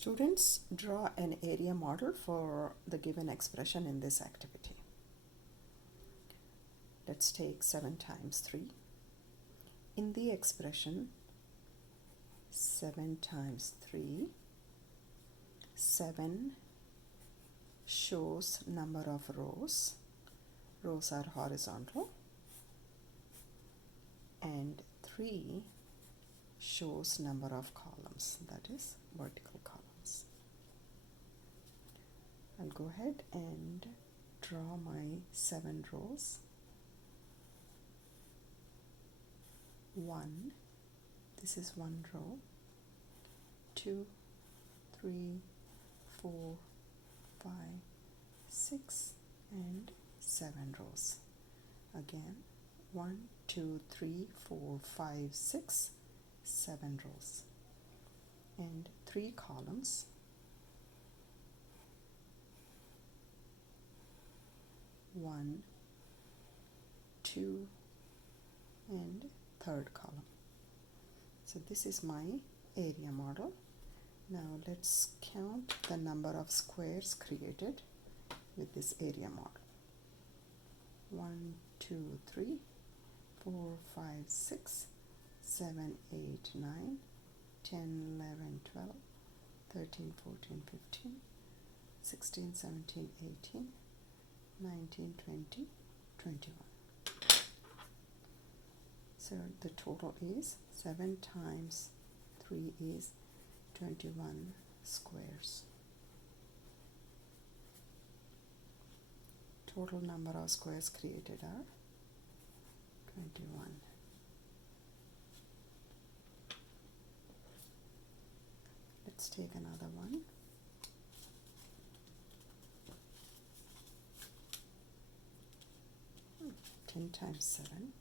Students, draw an area model for the given expression in this activity. Let's take 7 times 3. In the expression 7 times 3, 7 shows number of rows. Rows are horizontal. And 3 shows number of columns, that is vertical columns. I'll go ahead and draw my 7 rows. 1, this is 1 row, 2, 3, 4, 5, 6 and 7 rows. Again 1, 2, 3, 4, 5, 6, 7 rows and 3 columns. 1, 2 and 3rd column. So this is my area model. Now let's count the number of squares created with this area model. 1, 2, 3, 4, 5, 6, 7, 8, 9, 10, 11, 12, 13, 14, 15, 16, 17, 18, 19, 20, 21. So the total is 7 times 3 is 21 squares. Total number of squares created are 21. Let's take another one. Ten times 7.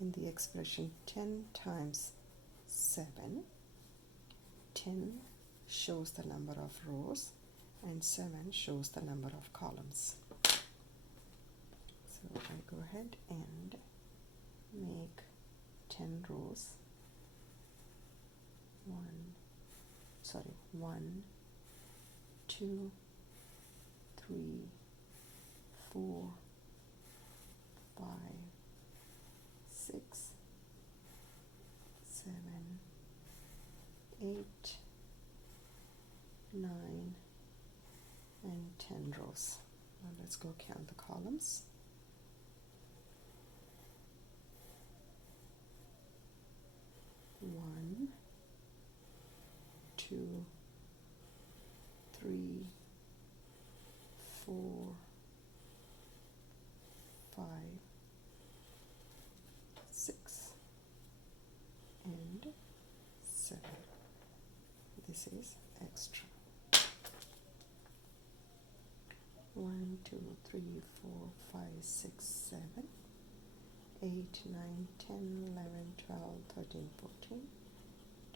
In the expression 10 times 7, 10 shows the number of rows and 7 shows the number of columns. So I go ahead and make 10 rows. 1, 2, 3, 4, 5, 6, 7, 8, 9 and 10 rows. Now let's go count the columns. 1, 2, 3, 4, 5, 6 and 7. This is extra. 1, 2, 3, 4, 5, 6, 7, 8, 9, 10, 11, 12, 13, 14,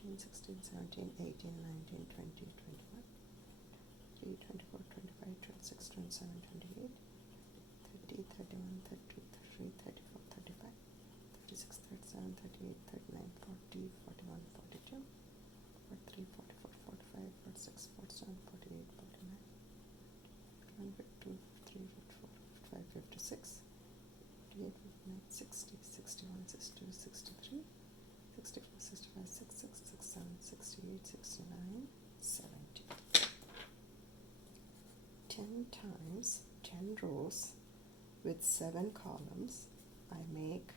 15, 16, 17, 18, 19, 20, 21, 23, 24, 25, 26, 27, 28, 30, 31, 32, 33, 34, 35, 36, 37, 38, 39, 40, 41, 42, 43, 44, 45, 46, 47, 48, 49, 51, 52, 53, 54, 55, 56, 58, 59, 60, 61, 62, 63, 64, 65, 66, 67, 68, 69, 70. 10 times 10 rows with 7 columns, I make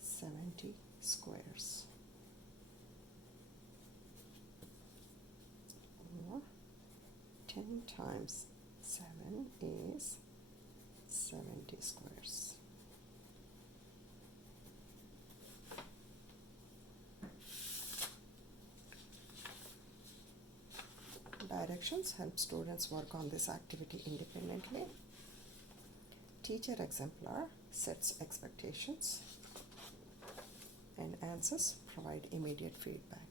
70 squares. Or 10 times 7 is 70 squares. Directions help students work on this activity independently. Teacher exemplar sets expectations and answers provide immediate feedback.